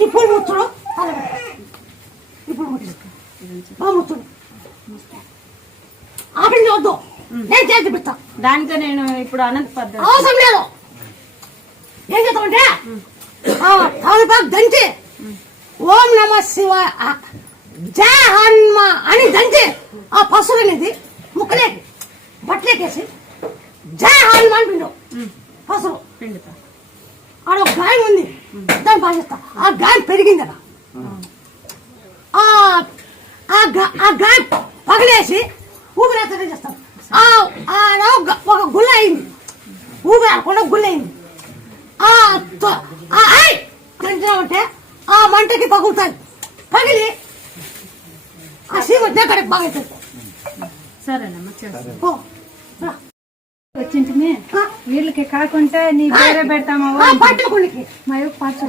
ఇప్పుడు ముచ్చుడు ఇప్పుడు ముచ్చుడు ఆపండి వద్దు నేను చేతి పెడతా దానితో నేను ఇప్పుడు అనంత పద్ధతి అవసరం లేదు ఏం చేస్తామంటే తలపాకు దంచి ఓం నమ శివాయ జయ హనుమ అని దంచి ఆ పసురు అనేది ముక్కలేకి బట్టలేకేసి జయ హనుమాన్ పిండు పసురు పిండుతా ఆడ ఒక గాయం ఉంది దాన్ని పాటిస్తా ఆ గాయం పెరిగిందట ఆ గాయం పగలేసి ఊపిరాత్రం చేస్తాం ఒక గుళ్ళ అయింది ఊపిరాడకుండా గుళ్ళ అయింది అంటే ఆ మంటకి పగులుతాయి పగిలి ఆ సీమ దగ్గరికి బాగా అవుతుంది సరేనమ్మా వచ్చింటిని వీళ్ళకి కాకుండా నీ వేరే పెడతామా పట్టుకోండి మా